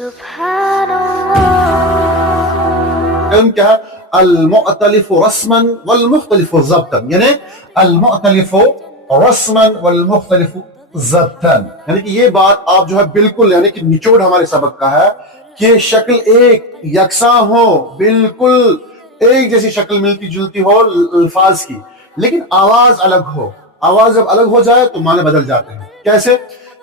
سبحان اللہ. علم کیا ہے؟ المؤتلف رسما والمختلف ضبطا، یعنی المؤتلف رسما والمختلف ضبطا، یعنی کہ یہ بات آپ جو ہے بالکل، یعنی کہ نچوڑ ہمارے سبق کا ہے کہ شکل ایک یکساں ہو، بالکل ایک جیسی شکل ملتی جلتی ہو الفاظ کی، لیکن آواز الگ ہو. آواز جب الگ ہو جائے تو معنی بدل جاتے ہیں. کیسے؟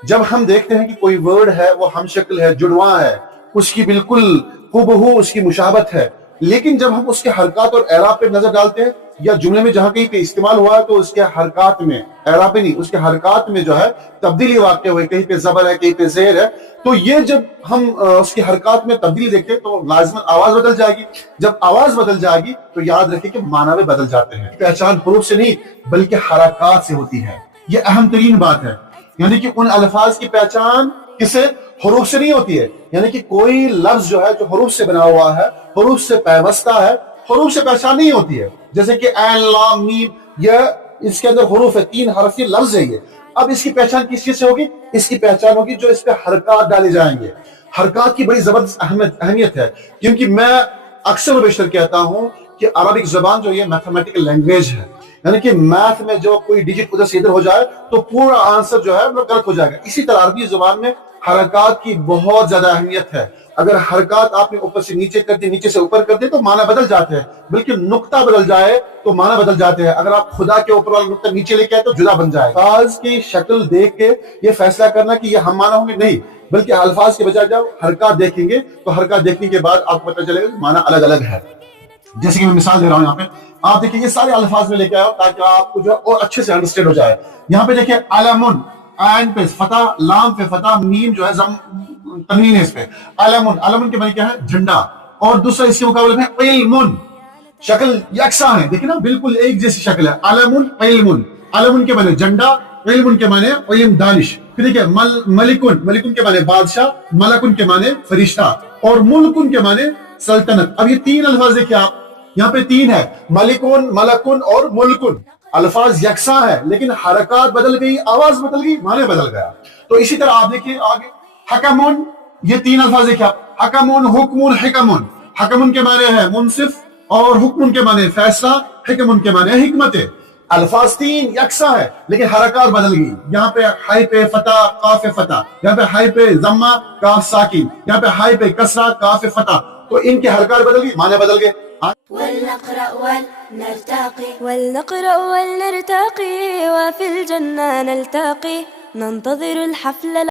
جب ہم دیکھتے ہیں کہ کوئی ورڈ ہے وہ ہم شکل ہے، جڑواں ہے، اس کی بالکل ہو اس کی مشابہت ہے، لیکن جب ہم اس کے حرکات اور اعراب پہ نظر ڈالتے ہیں یا جملے میں جہاں کہیں پہ استعمال ہوا ہے تو اس کے حرکات میں، اعراب پہ نہیں، اس کے حرکات میں جو ہے تبدیلی واقع ہوئی، کہیں پہ زبر ہے، کہیں پہ زیر ہے، تو یہ جب ہم اس کی حرکات میں تبدیلی دیکھتے ہیں تو لازماً آواز بدل جائے گی. جب آواز بدل جائے گی تو یاد رکھیں کہ معنی بھی بدل جاتے ہیں. پہچان حروف سے نہیں بلکہ حرکات سے ہوتی ہے. یہ اہم ترین بات ہے، یعنی کہ ان الفاظ کی پہچان کسے؟ حروف سے نہیں ہوتی ہے. یعنی کہ کوئی لفظ جو ہے جو حروف سے بنا ہوا ہے، حروف سے پیوستہ ہے، حروف سے پہچان نہیں ہوتی ہے. جیسے کہ عین لام میم، یہ اس کے اندر حروف ہے، 3 حرفی لفظ ہے یہ. اب اس کی پہچان کس چیز سے ہوگی؟ اس کی پہچان ہوگی جو اس پہ حرکات ڈالے جائیں گے. حرکات کی بڑی زبردست اہمیت ہے، کیونکہ میں اکثر و بیشتر کہتا ہوں کہ عربک زبان جو یہ میتھمیٹیکل لینگویج ہے، یعنی کہ میتھ میں جو کوئی ڈیجٹ ادھر سے ادھر ہو جائے تو پورا آنسر جو ہے وہ غلط ہو جائے گا. اسی طرح عربی زبان میں حرکات کی بہت زیادہ اہمیت ہے. اگر حرکات آپ نے اوپر سے نیچے کر دی، نیچے سے اوپر کر دی تو معنی بدل جاتے ہیں، بلکہ نقطہ بدل جائے تو معنی بدل جاتے ہیں. اگر آپ خدا کے اوپر والا نقطہ نیچے لے کے آئے تو جدا بن جائے. الفاظ کی شکل دیکھ کے یہ فیصلہ کرنا کہ یہ ہم معنی ہوں گے، نہیں، بلکہ الفاظ کے بجائے جب حرکات دیکھیں گے تو حرکات دیکھنے کے بعد آپ کو پتہ چلے گا کہ معنی الگ الگ ہے. جیسے کہ میں مثال دے رہا ہوں یہاں پہ، آپ دیکھیں یہ سارے الفاظ میں لے کے آیا تاکہ آپ کو جو ہے اور اچھے سے انڈرسٹینڈ ہو جائے. یہاں پہ دیکھیں علمن، عین پہ فتح، لام پہ فتح، میم جو ہے تنوین ہے اس پہ. علمن، علمن کے معنی کیا ہے؟ جھنڈا. اور دوسرا اس کے مقابلے میں علمن، شکل یکساں ہے، دیکھیں نا بالکل ایک جیسی شکل ہے. علمن علمن، علمن کے معنی جھنڈا، علمن کے معنی علم دانش. پھر دیکھیں ملکن، ملکن کے معنی بادشاہ، ملکن کے معنی فرشتہ، اور ملکن کے معنی سلطنت. اب یہ 3 الفاظ دیکھیں آپ، یہاں پہ 3 ہے، ملکن، ملکن اور ملکن. الفاظ یکساں ہے لیکن حرکات بدل گئی، آواز بدل گئی، معنی بدل گیا. تو اسی طرح آپ دیکھیں آگے حکمن، یہ 3 الفاظ دیکھیں آپ، حکمن، حکمن، حکمن. حکمن کے معنی ہے منصف، اور حکمن کے معنی فیصلہ، حکمن کے معنی حکمت. الفاظ 3 یکساں ہے لیکن حرکات بدل گئی. یہاں پہ ہائی پہ فتح، قاف فتح، یہاں پہ ہائی پہ ضمہ، کاف ساکن، یہاں پہ ہائی پہ کسرہ، کاف فتح. تو ان کی حرکات بدل گئی، معنی بدل گئے. ولنقرأ ولنرتقي وفي الجنة نلتقي ننتظر الحفل